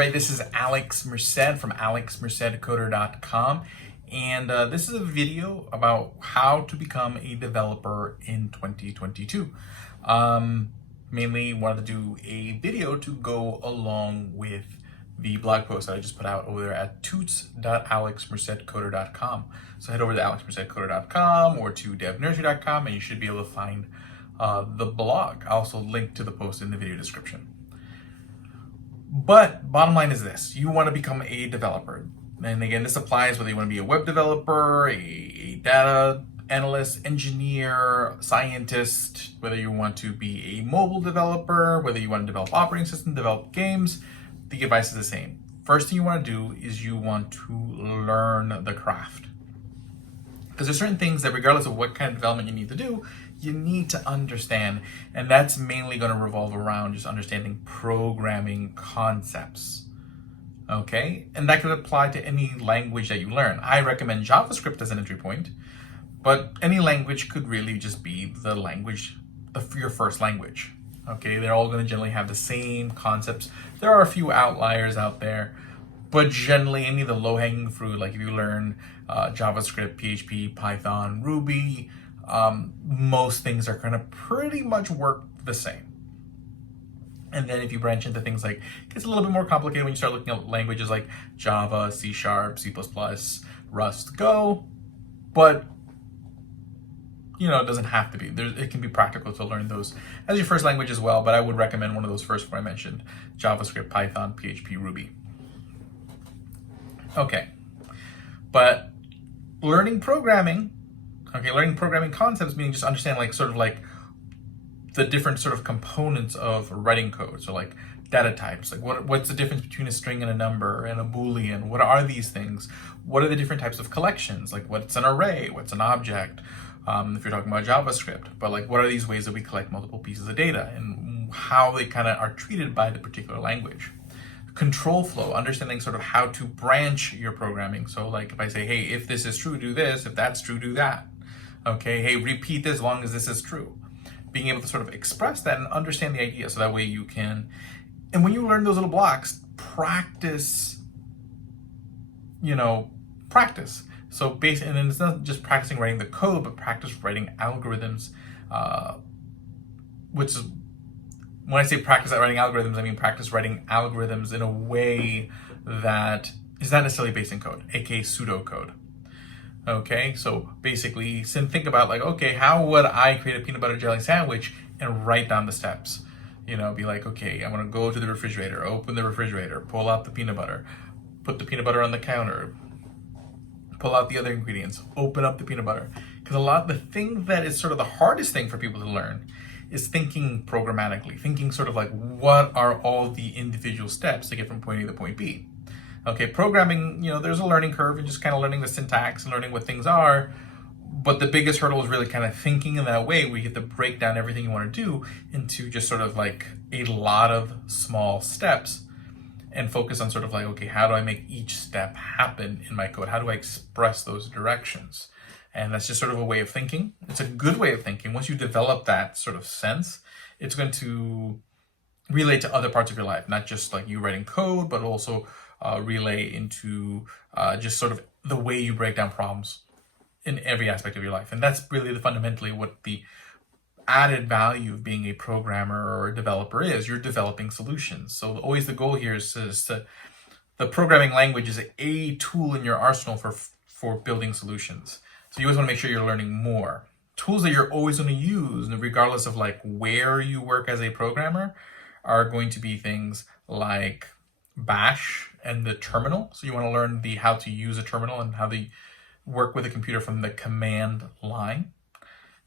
everybody, this is Alex Merced from alexmercedcoder.com, and this is a video about how to become a developer in 2022. Mainly wanted to do a video to go along with the blog post that I just put out over there at toots.alexmercedcoder.com. So head over to alexmercedcoder.com or to devnursery.com and you should be able to find the blog. I'll also link to the post in the video description. But bottom line is this: you want to become a developer. And again, this applies whether you want to be a web developer, a data analyst, engineer, scientist, whether you want to be a mobile developer, whether you want to develop operating systems, develop games. The advice is the same. First thing you want to do is you want to learn the craft. Because there's certain things that regardless of what kind of development you need to do, you need to understand. And that's mainly going to revolve around just understanding programming concepts. Okay? And that could apply to any language that you learn. I recommend JavaScript as an entry point, but any language could really just be the language, your first language. Okay? They're all going to generally have the same concepts. There are a few outliers out there, but generally any of the low-hanging fruit, like if you learn JavaScript, PHP, Python, Ruby, most things are going to pretty much work the same. And then if you branch into things like, it gets a little bit more complicated when you start looking at languages like Java, C#, C++, Rust, Go, but it doesn't have to be. It can be practical to learn those as your first language as well, but I would recommend one of those first four I mentioned: JavaScript, Python, PHP, Ruby. Okay, but learning programming concepts, meaning just understanding like the different sort of components of writing code. So like data types, like what's the difference between a string and a number and a Boolean? What are these things? What are the different types of collections? Like what's an array? What's an object? If you're talking about JavaScript, but like what are these ways that we collect multiple pieces of data and how they kind of are treated by the particular language. Control flow, understanding sort of how to branch your programming. So like if I say, hey, if this is true, do this. If that's true, do that. Okay, hey, repeat this as long as this is true. Being able to sort of express that and understand the idea, so that way you can, and when you learn those little blocks, practice. So basically, and it's not just practicing writing the code, but practice writing algorithms, which is, when I say practice at writing algorithms, I mean practice writing algorithms in a way that is not necessarily based in code, aka pseudocode. Okay, so basically, think about like, okay, how would I create a peanut butter jelly sandwich and write down the steps? Be like, okay, I'm gonna go to the refrigerator, open the refrigerator, pull out the peanut butter, put the peanut butter on the counter, pull out the other ingredients, open up the peanut butter. Because the thing that is sort of the hardest thing for people to learn is thinking programmatically, thinking sort of like, what are all the individual steps to get from point A to point B? Okay, programming, there's a learning curve and just kind of learning the syntax and learning what things are. But the biggest hurdle is really kind of thinking in that way, where you get to break down everything you want to do into just sort of like a lot of small steps and focus on sort of like, okay, how do I make each step happen in my code? How do I express those directions? And that's just sort of a way of thinking. It's a good way of thinking. Once you develop that sort of sense, it's going to relate to other parts of your life, not just like you writing code, but also relay into just sort of the way you break down problems in every aspect of your life. And that's really fundamentally what the added value of being a programmer or a developer is. You're developing solutions. So always the goal here is to the programming language is a tool in your arsenal for building solutions. So you always want to make sure you're learning more. Tools that you're always going to use, regardless of like where you work as a programmer, are going to be things like Bash and the terminal. So you want to learn how to use a terminal and how to work with a computer from the command line.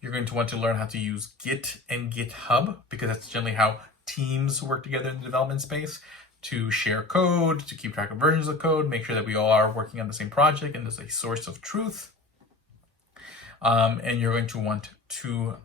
You're going to want to learn how to use Git and GitHub, because that's generally how teams work together in the development space to share code, to keep track of versions of code, make sure that we all are working on the same project and there's a source of truth. And you're going to want to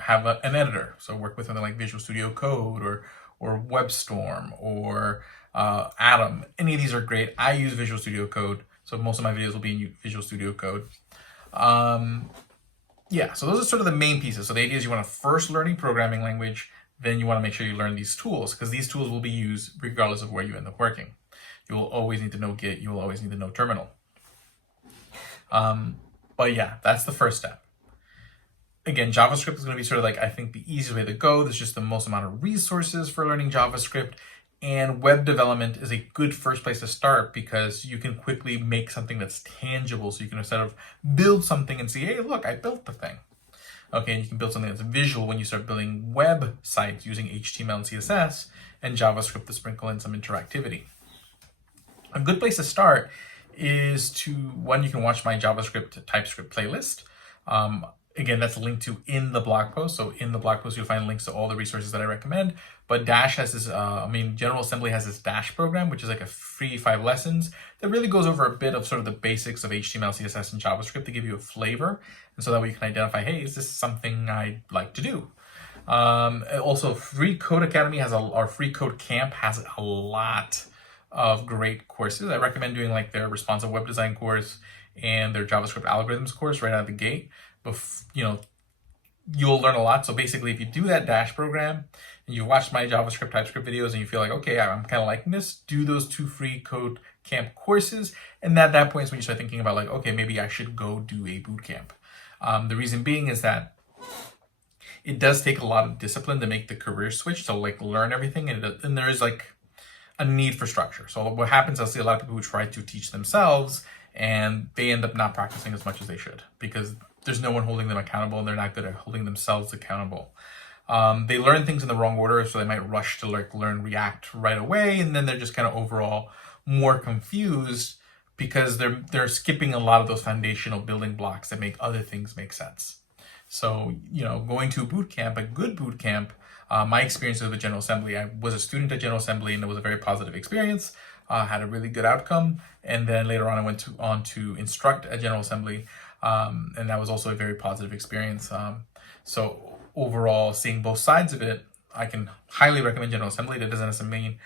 have an editor. So work with something like Visual Studio Code or WebStorm or Atom. Any of these are great. I use Visual Studio Code, so most of my videos will be in Visual Studio Code. Yeah, so those are sort of the main pieces. So the idea is you want to first learn a programming language, then you want to make sure you learn these tools, because these tools will be used regardless of where you end up working. You will always need to know Git. You will always need to know terminal. But yeah, that's the first step. Again, JavaScript is going to be sort of like, I think, the easiest way to go. There's just the most amount of resources for learning JavaScript, and web development is a good first place to start because you can quickly make something that's tangible. So you can instead of build something and see, hey, look, I built the thing. Okay, and you can build something that's visual when you start building websites using HTML and CSS and JavaScript to sprinkle in some interactivity. A good place to start is to, one, you can watch my JavaScript TypeScript playlist. Again, that's linked to in the blog post. So in the blog post, you'll find links to all the resources that I recommend. But Dash has this, General Assembly has this Dash program, which is like a free 5 lessons that really goes over a bit of sort of the basics of HTML, CSS, and JavaScript to give you a flavor. And so that way you can identify, hey, is this something I'd like to do? Also, Free Code Academy or Free Code Camp has a lot of great courses. I recommend doing like their responsive web design course and their JavaScript algorithms course right out of the gate. You'll learn a lot. So basically, if you do that Dash program and you watch my JavaScript TypeScript videos and you feel like, okay, I'm kind of liking this, do those 2 Free Code Camp courses. And at that point is when you start thinking about like, okay, maybe I should go do a boot camp. The reason being is that it does take a lot of discipline to make the career switch, to like learn everything. And there is like a need for structure. So what happens, I'll see a lot of people who try to teach themselves and they end up not practicing as much as they should because there's no one holding them accountable and they're not good at holding themselves accountable. They learn things in the wrong order, so they might rush to like learn React right away, and then they're just kind of overall more confused because they're skipping a lot of those foundational building blocks that make other things make sense. So, going to a boot camp, a good boot camp, my experience with General Assembly, I was a student at General Assembly and it was a very positive experience. Had a really good outcome, and then later on I went on to instruct at General Assembly, and that was also a very positive experience. So overall, seeing both sides of it, I can highly recommend General Assembly. That doesn't necessarily mean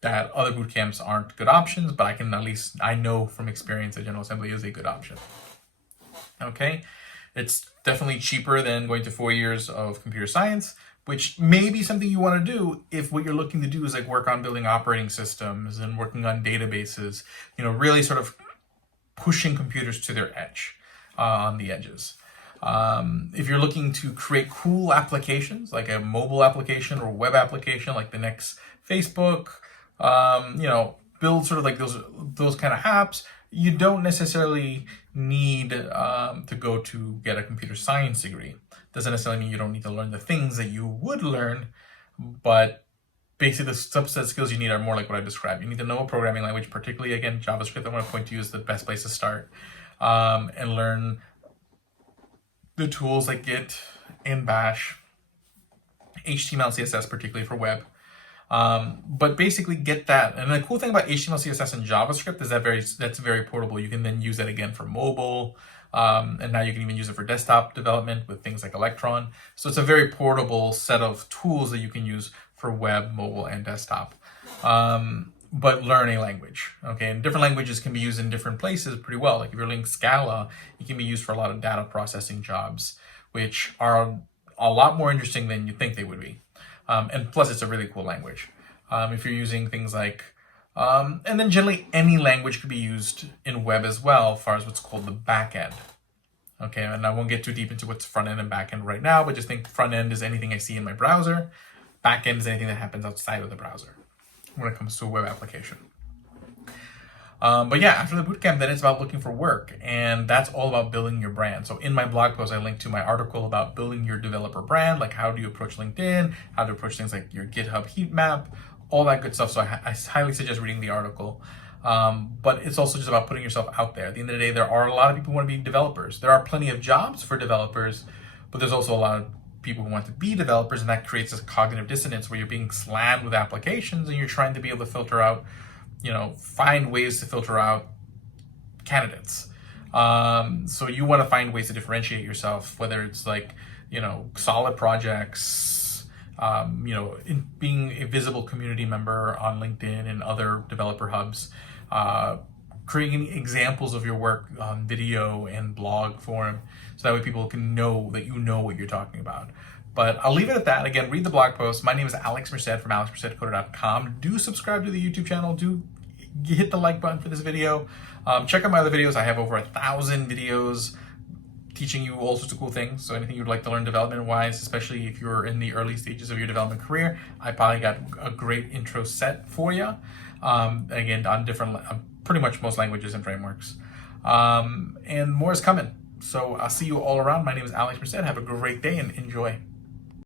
that other boot camps aren't good options, but I know from experience that General Assembly is a good option. Okay, it's definitely cheaper than going to 4 years of computer science, which may be something you want to do if what you're looking to do is like work on building operating systems and working on databases, really sort of pushing computers to their edge, on the edges. If you're looking to create cool applications, like a mobile application or web application, like the next Facebook, build sort of like those kind of apps, you don't necessarily need to go to get a computer science degree. Doesn't necessarily mean you don't need to learn the things that you would learn, but basically the subset skills you need are more like what I described. You need to know a programming language, particularly, again, JavaScript. I want to point to you as the best place to start, and learn the tools like Git and Bash, HTML, CSS, particularly for web. But basically get that. And the cool thing about HTML, CSS, and JavaScript is that's very portable. You can then use that again for mobile. And now you can even use it for desktop development with things like Electron. So it's a very portable set of tools that you can use for web, mobile, and desktop. But learn a language, okay? And different languages can be used in different places pretty well. Like if you're learning Scala, it can be used for a lot of data processing jobs, which are a lot more interesting than you think they would be. And plus, it's a really cool language. If you're using things like, and then generally any language could be used in web as well, as far as what's called the back end. Okay, and I won't get too deep into what's front end and back end right now, but just think front end is anything I see in my browser. Back end is anything that happens outside of the browser when it comes to a web application. But yeah, after the bootcamp, then it's about looking for work, and that's all about building your brand. So in my blog post, I linked to my article about building your developer brand, like how do you approach LinkedIn, how to approach things like your GitHub heat map, all that good stuff. So I highly suggest reading the article. But it's also just about putting yourself out there. At the end of the day, there are a lot of people who want to be developers. There are plenty of jobs for developers, but there's also a lot of people who want to be developers, and that creates this cognitive dissonance where you're being slammed with applications and you're trying to be able to filter out, find ways to filter out candidates. So you want to find ways to differentiate yourself, whether it's like, solid projects, in being a visible community member on LinkedIn and other developer hubs, creating examples of your work on video and blog form, so that way people can know that you know what you're talking about. But I'll leave it at that. Again, read the blog post. My name is Alex Merced from alexmercedcoder.com. Do subscribe to the YouTube channel. Do hit the like button for this video. Check out my other videos. I have over 1,000 videos teaching you all sorts of cool things. So anything you'd like to learn development-wise, especially if you're in the early stages of your development career, I probably got a great intro set for you. Again, on different, pretty much most languages and frameworks. And more is coming. So I'll see you all around. My name is Alex Merced. Have a great day and enjoy.